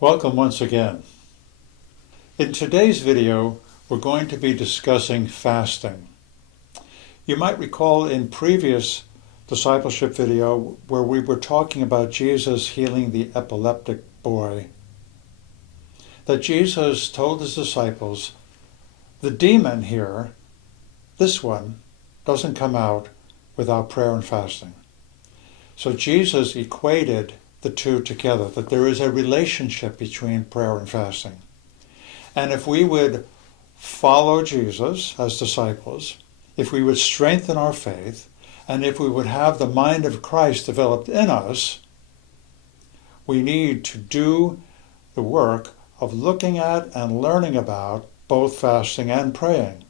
Welcome once again. In today's video, we're going to be discussing fasting. You might recall in previous discipleship video where we were talking about Jesus healing the epileptic boy, that Jesus told his disciples, the demon here, this one, doesn't come out without prayer and fasting. So Jesus equated the two together, that there is a relationship between prayer and fasting. And if we would follow Jesus as disciples, if we would strengthen our faith, and if we would have the mind of Christ developed in us, we need to do the work of looking at and learning about both fasting and praying.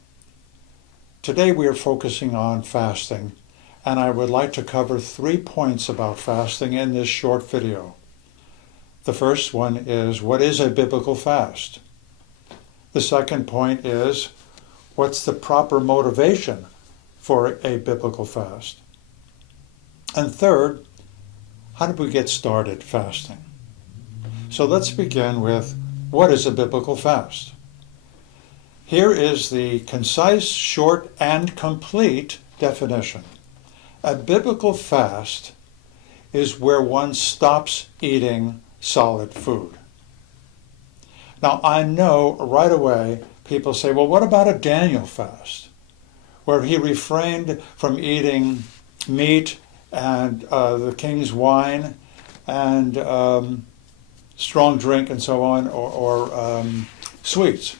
Today we are focusing on fasting, and I would like to cover 3 points about fasting in this short video. The first one is, what is a biblical fast? The second point is, what's the proper motivation for a biblical fast? And third, how do we get started fasting? So let's begin with, what is a biblical fast? Here is the concise, short, and complete definition. A biblical fast is where one stops eating solid food. Now, I know right away people say, well, what about a Daniel fast, where he refrained from eating meat and the king's wine and strong drink and so on, or sweets?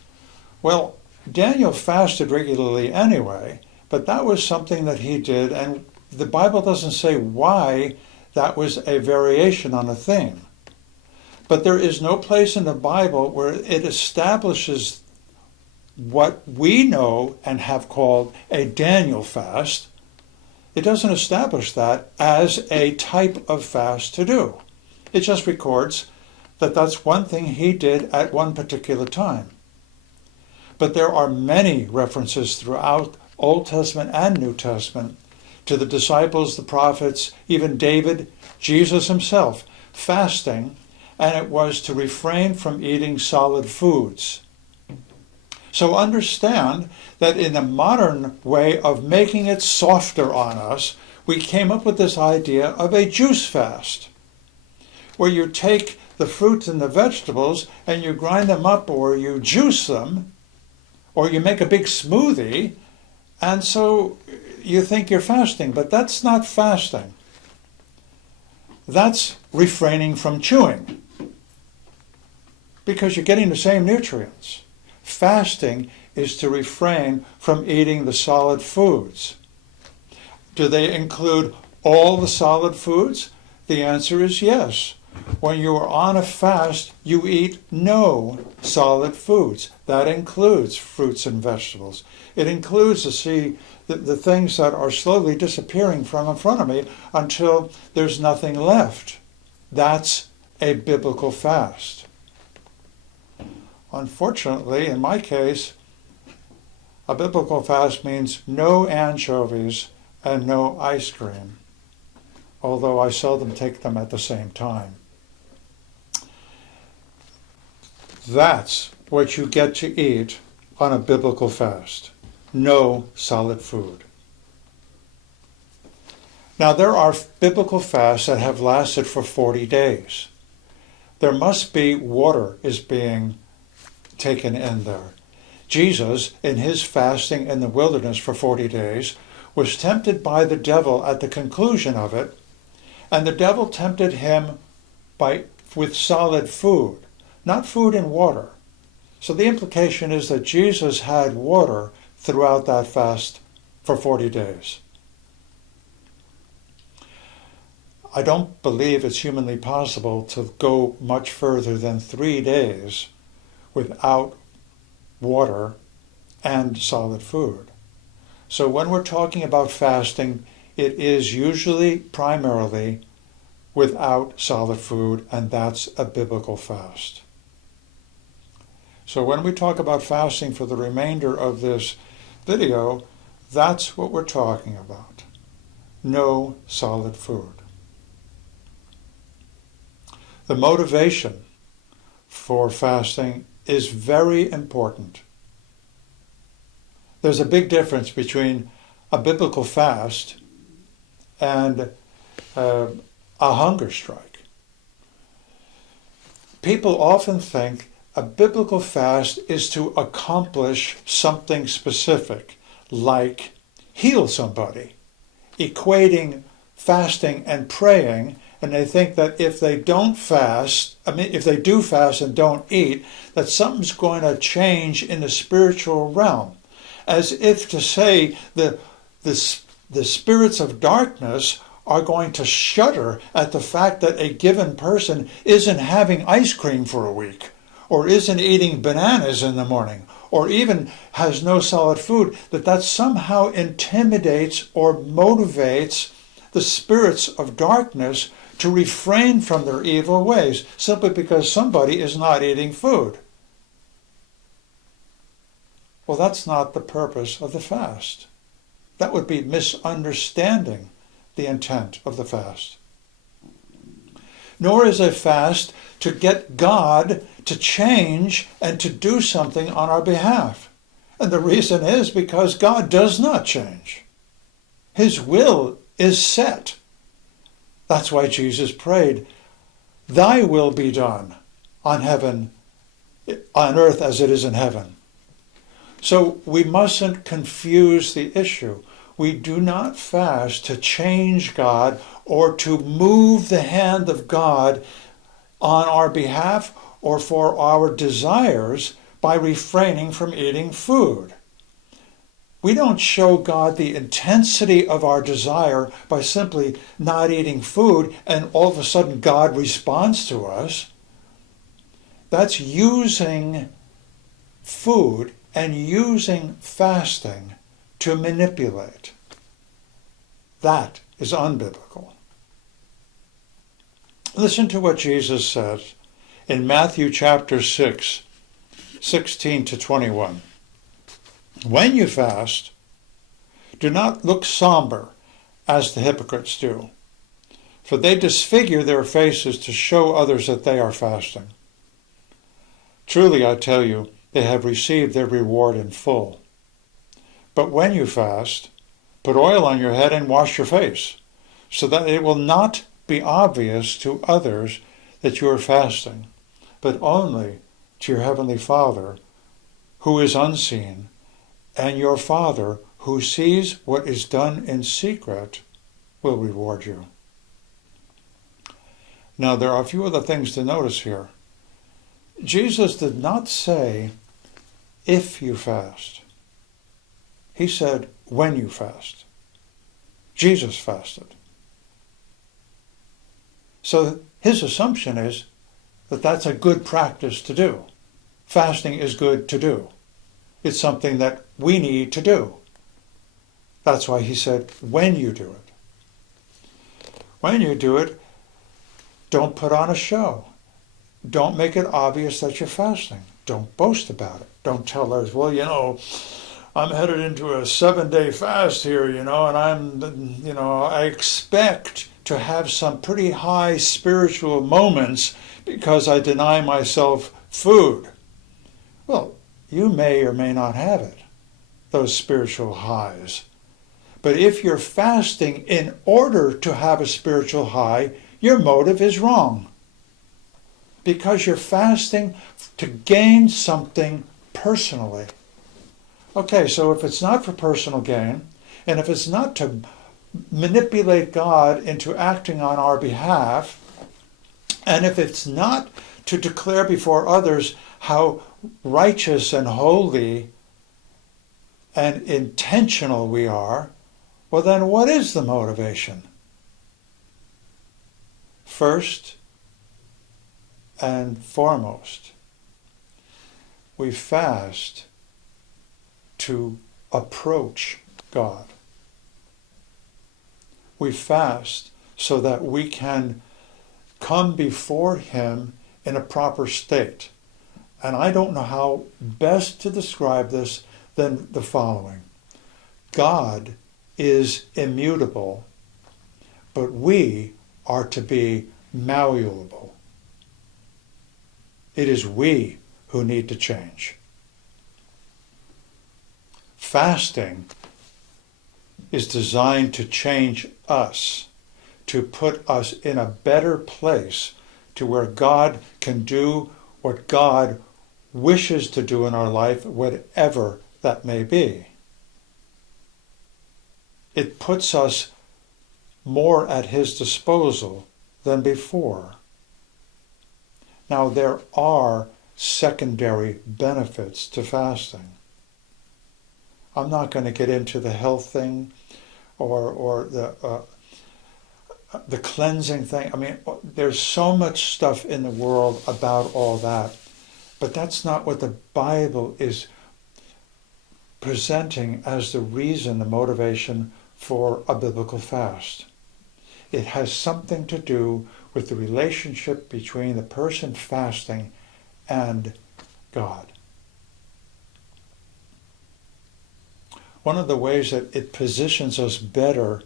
Well, Daniel fasted regularly anyway, but that was something that he did, and the Bible doesn't say why that was a variation on a theme. But there is no place in the Bible where it establishes what we know and have called a Daniel fast. It doesn't establish that as a type of fast to do. It just records that that's one thing he did at one particular time. But there are many references throughout Old Testament and New Testament to the disciples, the prophets, even David, Jesus himself, fasting, and it was to refrain from eating solid foods. So understand that in a modern way of making it softer on us, we came up with this idea of a juice fast, where you take the fruits and the vegetables and you grind them up, or you juice them, or you make a big smoothie, and so you think you're fasting, but that's not fasting. That's refraining from chewing, because you're getting the same nutrients. Fasting is to refrain from eating the solid foods. Do they include all the solid foods? The answer is yes. When you are on a fast, you eat no solid foods. That includes fruits and vegetables. It includes the things that are slowly disappearing from in front of me until there's nothing left. That's a biblical fast. Unfortunately, in my case, a biblical fast means no anchovies and no ice cream, although I seldom take them at the same time. That's what you get to eat on a biblical fast. No solid food. Now, there are biblical fasts that have lasted for 40 days. There must be water is being taken in there. Jesus, in his fasting in the wilderness for 40 days, was tempted by the devil at the conclusion of it, and the devil tempted him with solid food, not food and water. So the implication is that Jesus had water throughout that fast for 40 days. I don't believe it's humanly possible to go much further than 3 days without water and solid food. So when we're talking about fasting, it is usually primarily without solid food, and that's a biblical fast. So when we talk about fasting for the remainder of this video, that's what we're talking about. No solid food. The motivation for fasting is very important. There's a big difference between a biblical fast and a hunger strike. People often think a biblical fast is to accomplish something specific, like heal somebody, equating fasting and praying, and they think that if they do fast and don't eat, that something's going to change in the spiritual realm, as if to say the spirits of darkness are going to shudder at the fact that a given person isn't having ice cream for a week, or isn't eating bananas in the morning, or even has no solid food, that somehow intimidates or motivates the spirits of darkness to refrain from their evil ways, simply because somebody is not eating food. Well, that's not the purpose of the fast. That would be misunderstanding the intent of the fast. Nor is a fast to get God to change and to do something on our behalf. And the reason is because God does not change. His will is set. That's why Jesus prayed, "Thy will be done on earth as it is in heaven." So we mustn't confuse the issue. We do not fast to change God or to move the hand of God on our behalf or for our desires by refraining from eating food. We don't show God the intensity of our desire by simply not eating food and all of a sudden God responds to us. That's using food and using fasting to manipulate. That is unbiblical. Listen to what Jesus says in Matthew chapter 6, 16 to 21. When you fast, do not look somber as the hypocrites do, for they disfigure their faces to show others that they are fasting. Truly, I tell you, they have received their reward in full. But when you fast, put oil on your head and wash your face, so that it will not be obvious to others that you are fasting, but only to your heavenly Father, who is unseen, and your Father, who sees what is done in secret, will reward you. Now, there are a few other things to notice here. Jesus did not say, if you fast. He said, when you fast. Jesus fasted. So his assumption is that that's a good practice to do. Fasting is good to do. It's something that we need to do. That's why he said, when you do it. When you do it, don't put on a show. Don't make it obvious that you're fasting. Don't boast about it. Don't tell others, well, I'm headed into a 7-day fast here, and I expect to have some pretty high spiritual moments because I deny myself food. Well, you may or may not have it, those spiritual highs. But if you're fasting in order to have a spiritual high, your motive is wrong. Because you're fasting to gain something personally. Okay, so if it's not for personal gain, and if it's not to manipulate God into acting on our behalf, and if it's not to declare before others how righteous and holy and intentional we are, well then what is the motivation? First and foremost, we fast to approach God. We fast so that we can come before Him in a proper state. And I don't know how best to describe this than the following. God is immutable, but we are to be malleable. It is we who need to change. Fasting is designed to change us, to put us in a better place to where God can do what God wishes to do in our life, whatever that may be. It puts us more at his disposal than before. Now, there are secondary benefits to fasting. I'm not going to get into the health thing or the cleansing thing. I mean, there's so much stuff in the world about all that, but that's not what the Bible is presenting as the reason, the motivation for a biblical fast. It has something to do with the relationship between the person fasting and God. One of the ways that it positions us better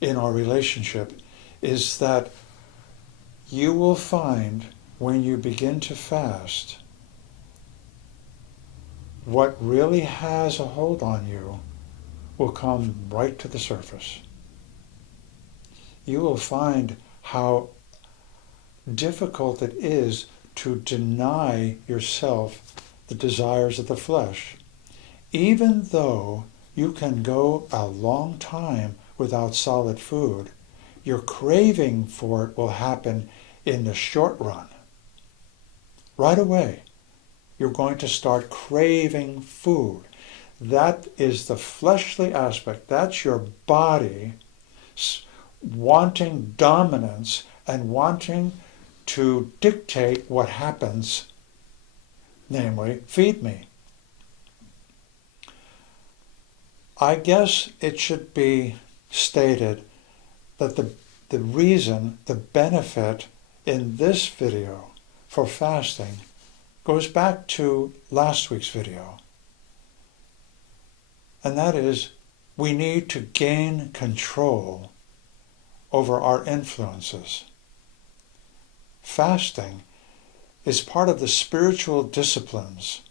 in our relationship is that you will find when you begin to fast, what really has a hold on you will come right to the surface. You will find how difficult it is to deny yourself the desires of the flesh, even though you can go a long time without solid food. Your craving for it will happen in the short run. Right away, you're going to start craving food. That is the fleshly aspect. That's your body wanting dominance and wanting to dictate what happens, namely, feed me. I guess it should be stated that the reason, the benefit in this video for fasting goes back to last week's video. And that is, we need to gain control over our influences. Fasting is part of the spiritual disciplines.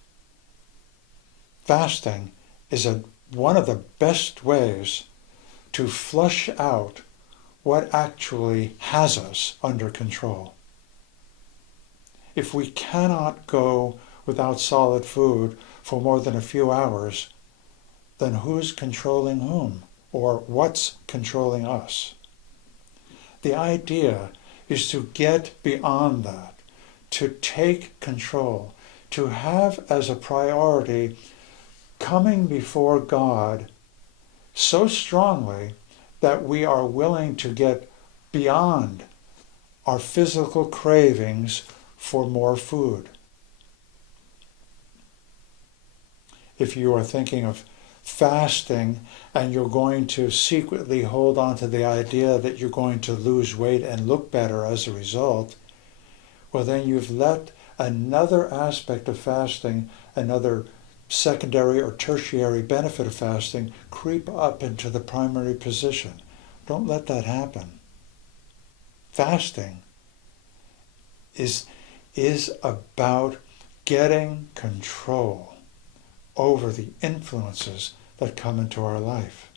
Fasting is one of the best ways to flush out what actually has us under control. If we cannot go without solid food for more than a few hours, then who's controlling whom? Or what's controlling us? The idea is to get beyond that, to take control, to have as a priority coming before God so strongly that we are willing to get beyond our physical cravings for more food. If you are thinking of fasting and you're going to secretly hold on to the idea that you're going to lose weight and look better as a result, well, then you've let another aspect of fasting, another secondary or tertiary benefit of fasting, creep up into the primary position. Don't let that happen. Fasting is about getting control over the influences that come into our life.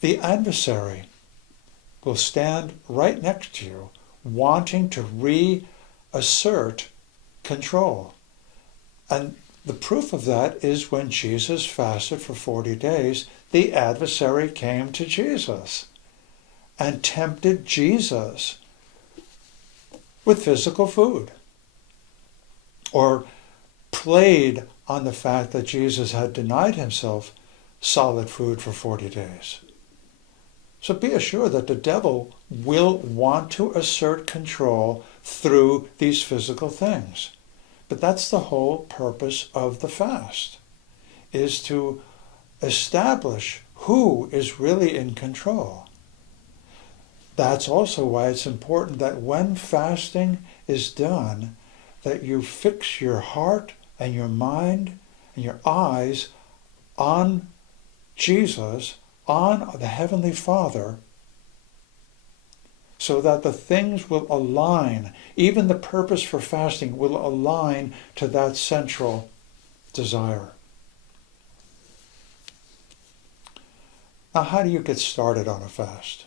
The adversary will stand right next to you, wanting to reassert control. And the proof of that is when Jesus fasted for 40 days, the adversary came to Jesus and tempted Jesus with physical food, or played on the fact that Jesus had denied himself solid food for 40 days. So be assured that the devil will want to assert control through these physical things. But that's the whole purpose of the fast, is to establish who is really in control. That's also why it's important that when fasting is done, that you fix your heart and your mind and your eyes on Jesus, on the Heavenly Father, so that the things will align. Even the purpose for fasting will align to that central desire. Now, how do you get started on a fast?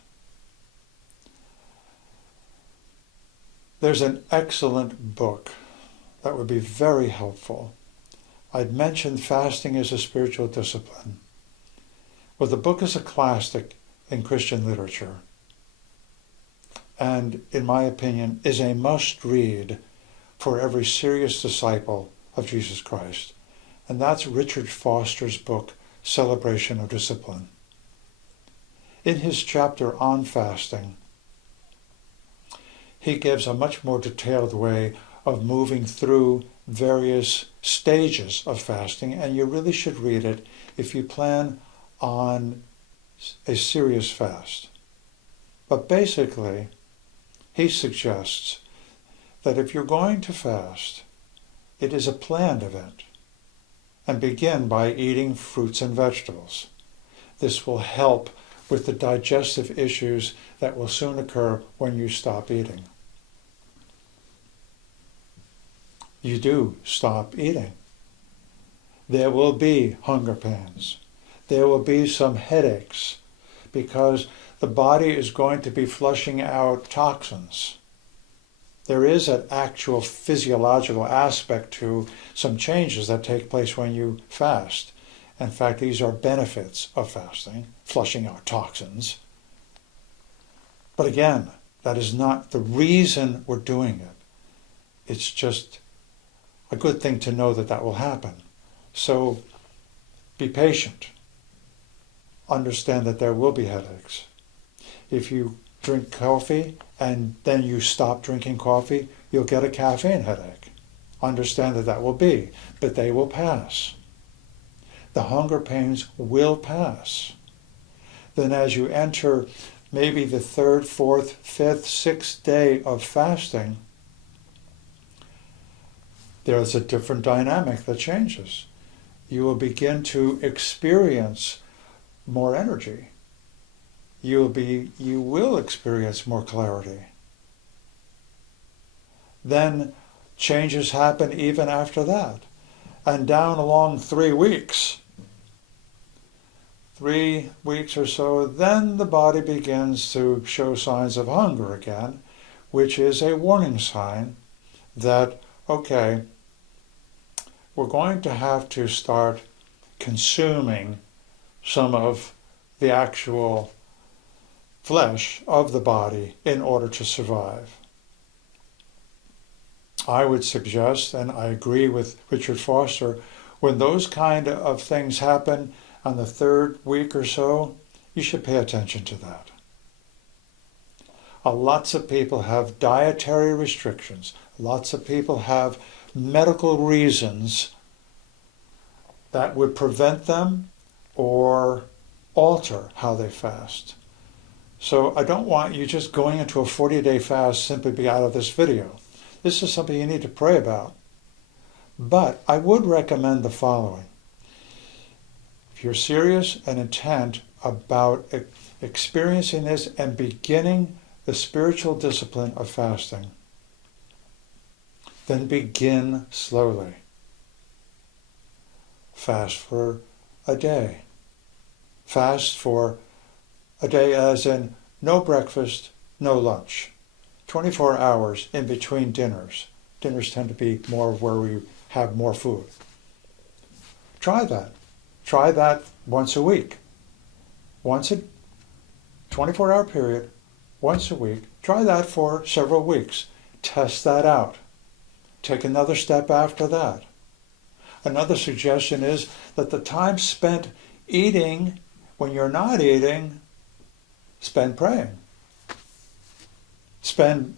There's an excellent book that would be very helpful. I'd mentioned fasting as a spiritual discipline. Well, the book is a classic in Christian literature, and in my opinion is a must-read for every serious disciple of Jesus Christ. And that's Richard Foster's book, Celebration of Discipline. In his chapter on fasting, he gives a much more detailed way of moving through various stages of fasting, and you really should read it if you plan on a serious fast. But basically, he suggests that if you're going to fast, it is a planned event, and begin by eating fruits and vegetables. This will help with the digestive issues that will soon occur when you stop eating. You do stop eating. There will be hunger pains. There will be some headaches because the body is going to be flushing out toxins. There is an actual physiological aspect to some changes that take place when you fast. In fact, these are benefits of fasting, flushing out toxins. But again, that is not the reason we're doing it. It's just a good thing to know that that will happen. So be patient. Understand that there will be headaches. If you drink coffee and then you stop drinking coffee, you'll get a caffeine headache. Understand that that will be, but they will pass. The hunger pains will pass. Then as you enter maybe the 3rd, 4th, 5th, 6th day of fasting, there's a different dynamic that changes. You will begin to experience more energy. You will experience more clarity. Then changes happen even after that. And down along 3 weeks, 3 weeks or so, then the body begins to show signs of hunger again, which is a warning sign that, okay, we're going to have to start consuming some of the actual flesh of the body in order to survive. I would suggest, and I agree with Richard Foster, when those kind of things happen on the 3rd week or so, you should pay attention to that. Lots of people have dietary restrictions. Lots of people have medical reasons that would prevent them or alter how they fast. So I don't want you just going into a 40-day fast simply be out of this video. This is something you need to pray about. But I would recommend the following. If you're serious and intent about experiencing this and beginning the spiritual discipline of fasting, then begin slowly. Fast for a day. Fast for a day as in no breakfast, no lunch. 24 hours in between dinners. Dinners tend to be more where we have more food. Try that. Try that once a week. Once a 24-hour period, once a week. Try that for several weeks. Test that out. Take another step after that. Another suggestion is that the time spent eating when you're not eating, spend praying. Spend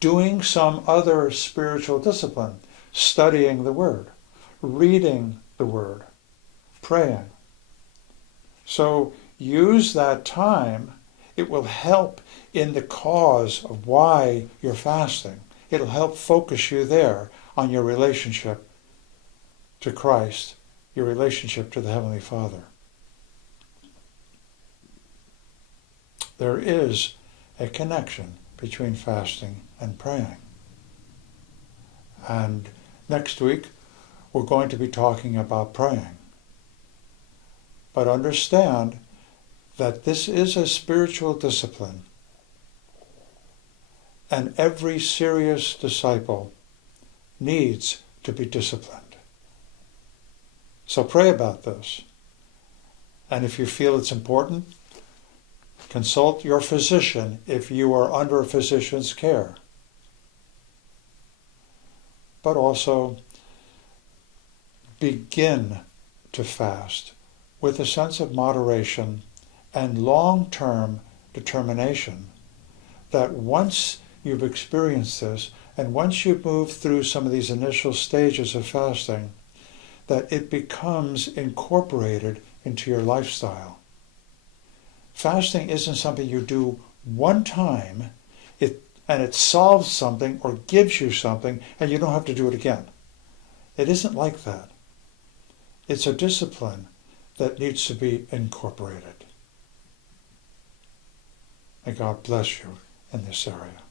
doing some other spiritual discipline, studying the Word, reading the Word, praying. So use that time. It will help in the cause of why you're fasting. It'll help focus you there on your relationship to Christ, your relationship to the Heavenly Father. There is a connection between fasting and praying. And next week, we're going to be talking about praying. But understand that this is a spiritual discipline, and every serious disciple needs to be disciplined. So pray about this. And if you feel it's important, consult your physician if you are under a physician's care. But also begin to fast with a sense of moderation and long-term determination that once you've experienced this, and once you've moved through some of these initial stages of fasting, that it becomes incorporated into your lifestyle. Fasting isn't something you do one time, and it solves something or gives you something, and you don't have to do it again. It isn't like that. It's a discipline that needs to be incorporated. May God bless you in this area.